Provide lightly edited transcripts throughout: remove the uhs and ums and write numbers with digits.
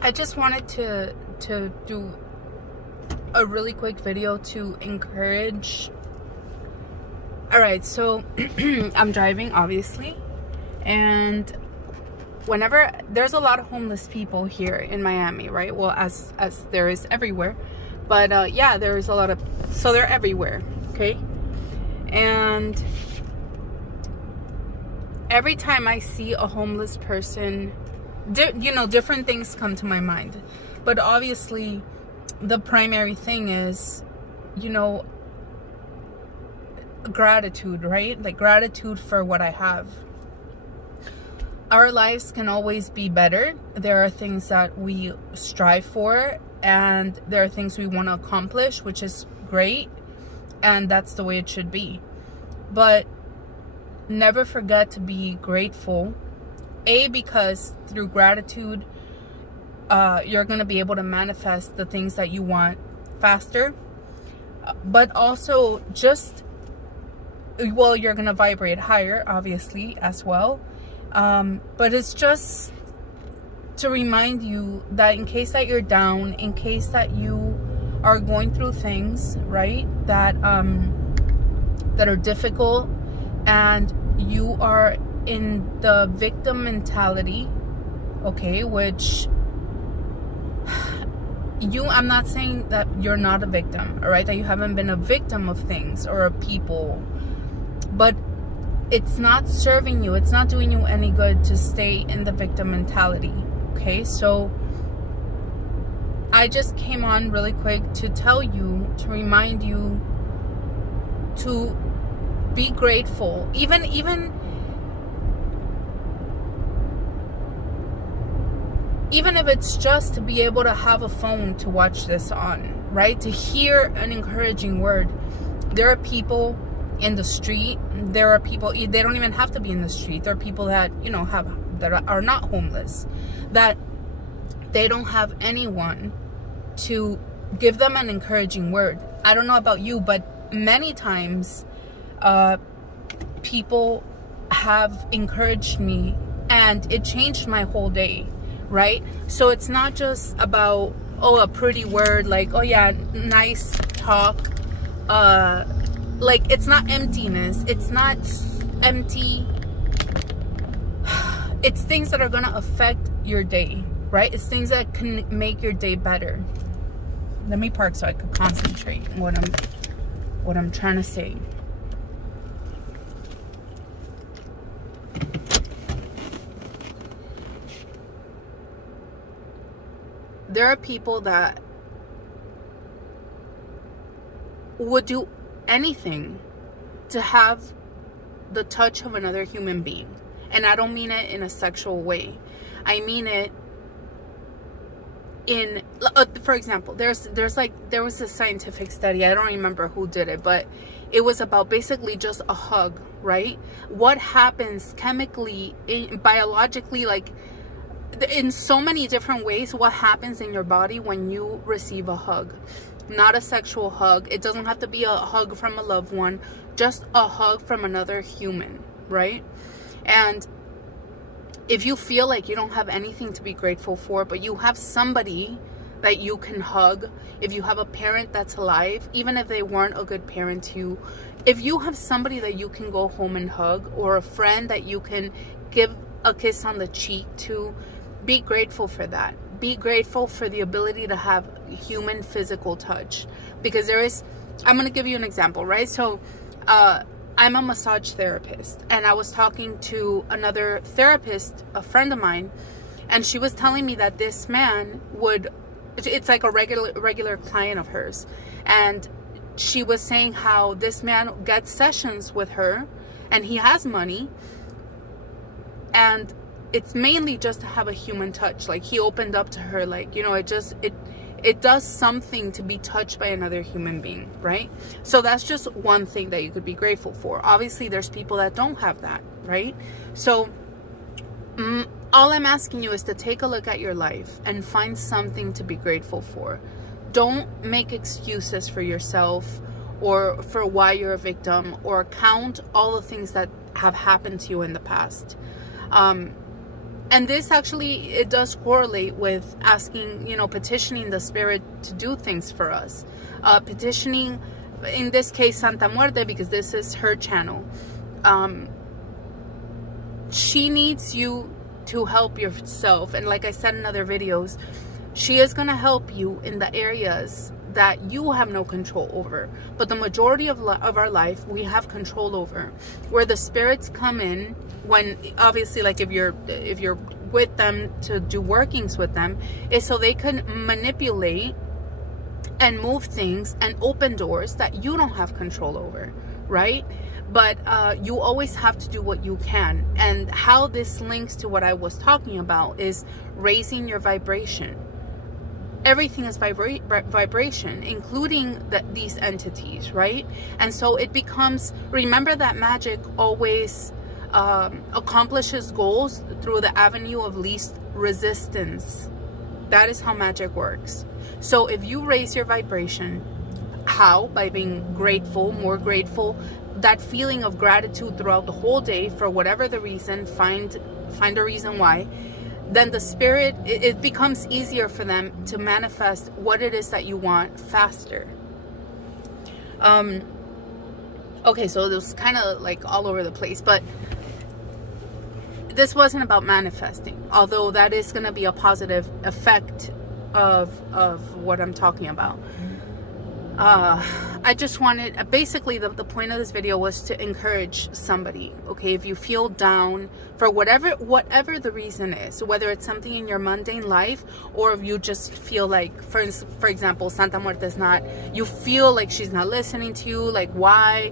I just wanted to do a really quick video to encourage. All right, so I'm driving, obviously, and whenever there's a lot of homeless people here in Miami, right? Well, as there is everywhere, but yeah, there's a lot of, so they're everywhere, okay? And every time I see a homeless person, you know, different things come to my mind, but obviously the primary thing is, you know, gratitude, right? Like gratitude for what I have. Our lives can always be better. There are things that we strive for, and there are things we want to accomplish, which is great, and that's the way it should be. But never forget to be grateful. Because through gratitude, you're going to be able to manifest the things that you want faster. But also just, well, you're going to vibrate higher, obviously, as well. But it's just to remind you that in case that you're down, in case that you are going through things, right, that are difficult, and you are in the victim mentality, okay, which I'm not saying that you're not a victim, all right, that you haven't been a victim of things or of people, but it's not serving you, it's not doing you any good to stay in the victim mentality, okay? So I just came on really quick to tell you, to remind you to be grateful, even if it's just to be able to have a phone to watch this on, right? To hear an encouraging word. There are people in the street, there are people, they don't even have to be in the street. There are people that, you know, that are not homeless, that they don't have anyone to give them an encouraging word. I don't know about you, but many times people have encouraged me, and it changed my whole day, right? So it's not just about, oh, a pretty word, like, oh yeah, nice talk, like, it's not emptiness, it's not empty, it's things that are gonna affect your day, right? It's things that can make your day better. Let me park so I could concentrate on what I'm trying to say. There are people that would do anything to have the touch of another human being. And I don't mean it in a sexual way. I mean it in, for example, there was a scientific study, I don't remember who did it, but it was about basically just a hug, right? What happens chemically, biologically, like in so many different ways, what happens in your body when you receive a hug. Not a sexual hug. It doesn't have to be a hug from a loved one, just a hug from another human, right? And if you feel like you don't have anything to be grateful for, but you have somebody that you can hug, if you have a parent that's alive, even if they weren't a good parent to you, if you have somebody that you can go home and hug, or a friend that you can give a kiss on the cheek to, be grateful for that. Be grateful for the ability to have human physical touch, because there is, I'm going to give you an example, right? So I'm a massage therapist, and I was talking to another therapist, a friend of mine, and she was telling me that this man would, it's like a regular client of hers, and she was saying how this man gets sessions with her, and he has money, and it's mainly just to have a human touch. Like, he opened up to her, like, you know, it does something to be touched by another human being, right? So that's just one thing that you could be grateful for. Obviously, there's people that don't have that, right? So all I'm asking you is to take a look at your life and find something to be grateful for. Don't make excuses for yourself or for why you're a victim, or count all the things that have happened to you in the past. And this actually, it does correlate with asking, you know, petitioning the spirit to do things for us. Petitioning, in this case, Santa Muerte, because this is her channel. She needs you to help yourself. And like I said in other videos, she is going to help you in the areas that you have no control over. But the majority of our life, we have control over. Where the spirits come in, when obviously, like if you're with them to do workings with them, is so they can manipulate and move things and open doors that you don't have control over, right? But you always have to do what you can. And how this links to what I was talking about is raising your vibration. Everything is vibration, including these entities, right? And so it becomes, remember that magic always accomplishes goals through the avenue of least resistance. That is how magic works. So if you raise your vibration, how? By being grateful, more grateful, that feeling of gratitude throughout the whole day for whatever the reason, find a reason why, then the spirit, it becomes easier for them to manifest what it is that you want faster. Okay, so it was kind of like all over the place, but this wasn't about manifesting, although that is going to be a positive effect of what I'm talking about. I just wanted, basically the point of this video was to encourage somebody, okay? If you feel down for whatever the reason is, whether it's something in your mundane life, or if you just feel like, for example, Santa Muerte is not, you feel like she's not listening to you, like why?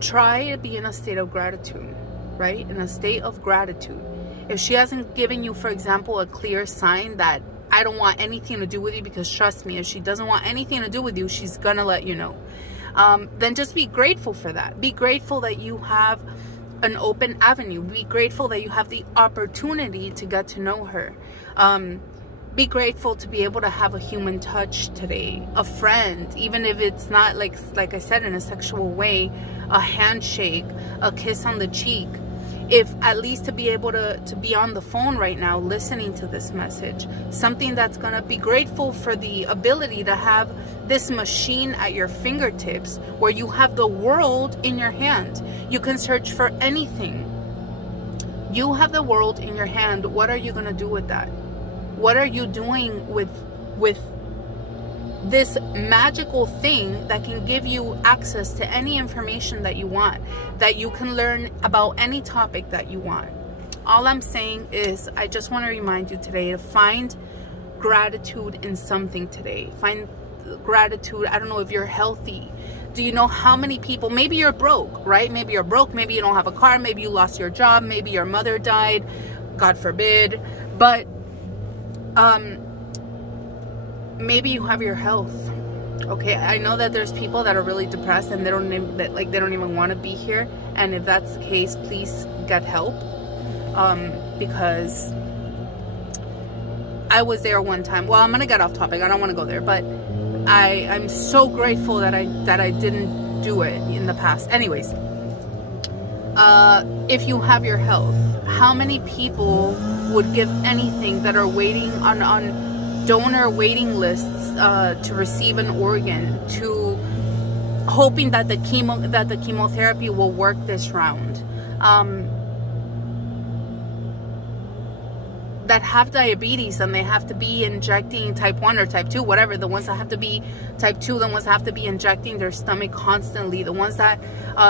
Try to be in a state of gratitude, right? In a state of gratitude. If she hasn't given you, for example, a clear sign that I don't want anything to do with you, because trust me, if she doesn't want anything to do with you, she's gonna let you know. Then just be grateful for that. Be grateful that you have an open avenue. Be grateful that you have the opportunity to get to know her. Be grateful to be able to have a human touch today, a friend, even if it's not like I said, in a sexual way, a handshake, a kiss on the cheek. If at least to be able to be on the phone right now listening to this message, something that's gonna be grateful for the ability to have this machine at your fingertips, where you have the world in your hand. You can search for anything. You have the world in your hand. What are you gonna do with that? What are you doing with this magical thing that can give you access to any information that you want, that you can learn about any topic that you want? All I'm saying is, I just want to remind you today to find gratitude in something today. Find gratitude. I don't know if you're healthy. Do you know how many people, maybe you're broke, right? Maybe you're broke, maybe you don't have a car, maybe you lost your job, maybe your mother died, God forbid, but maybe you have your health. Okay, I know that there's people that are really depressed and they don't even want to be here, and if that's the case, please get help, because I was there one time. Well, I'm gonna get off topic, I don't want to go there, but I'm so grateful that I didn't do it in the past. Anyways, if you have your health, how many people would give anything that are waiting on donor waiting lists to receive an organ, to hoping that the chemotherapy will work this round, that have diabetes and they have to be injecting type 1 or type 2, whatever, the ones that have to be type 2, the ones that have to be injecting their stomach constantly, the ones that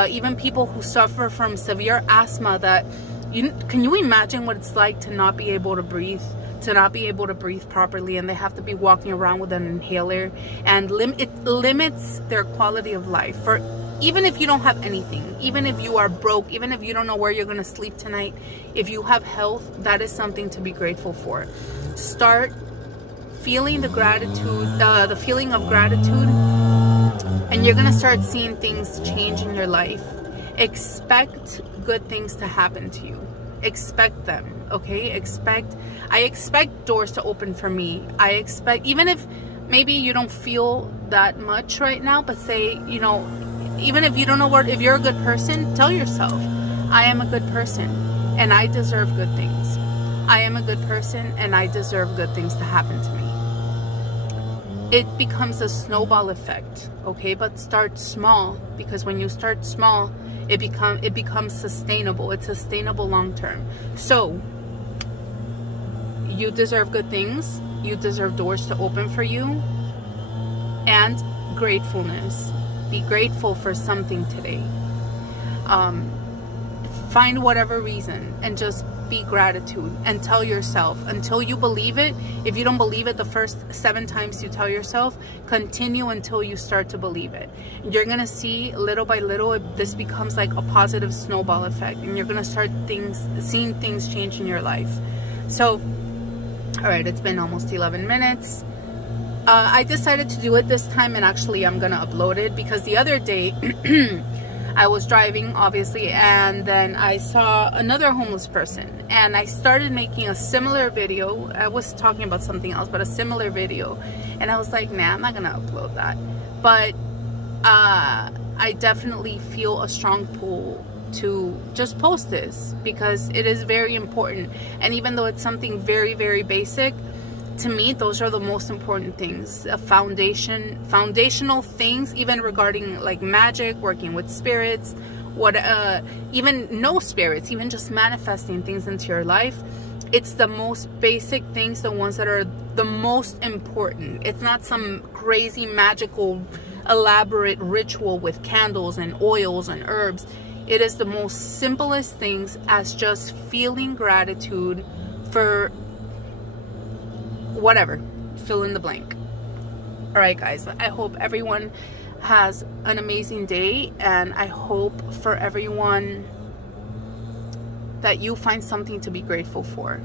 even people who suffer from severe asthma, that can you imagine what it's like to not be able to breathe, to not be able to breathe properly, and they have to be walking around with an inhaler, and it limits their quality of life. For even if you don't have anything, even if you are broke, even if you don't know where you're going to sleep tonight, if you have health, that is something to be grateful for. Start feeling the gratitude, the feeling of gratitude, and you're going to start seeing things change in your life. Expect good things to happen to you. Expect them, okay? I expect doors to open for me. I expect, even if maybe you don't feel that much right now, but say, you know, even if you don't know if you're a good person, tell yourself, I am a good person. and I deserve good things. I am a good person, and I deserve good things to happen to me. It becomes a snowball effect, okay? But start small, because when you start small, it becomes sustainable. It's sustainable long term. So you deserve good things. You deserve doors to open for you, and gratefulness. Be grateful for something today. Find whatever reason and just be gratitude, and tell yourself until you believe it. If you don't believe it the first 7 times you tell yourself, continue until you start to believe it. You're gonna see little by little this becomes like a positive snowball effect, and you're gonna start seeing things change in your life. So all right, it's been almost 11 minutes. I decided to do it this time, and actually I'm gonna upload it because the other day I was driving, obviously, and then I saw another homeless person, and I started making a similar video. I was talking about something else, but a similar video, and I was like, nah, I'm not gonna upload that. But I definitely feel a strong pull to just post this because it is very important. And even though it's something very, very basic, to me, those are the most important things. Foundational things, even regarding like magic, working with spirits, even no spirits, even just manifesting things into your life. It's the most basic things, the ones that are the most important. It's not some crazy magical elaborate ritual with candles and oils and herbs. It is the most simplest things, as just feeling gratitude for whatever, fill in the blank. All right, guys, I hope everyone has an amazing day, and I hope for everyone that you find something to be grateful for.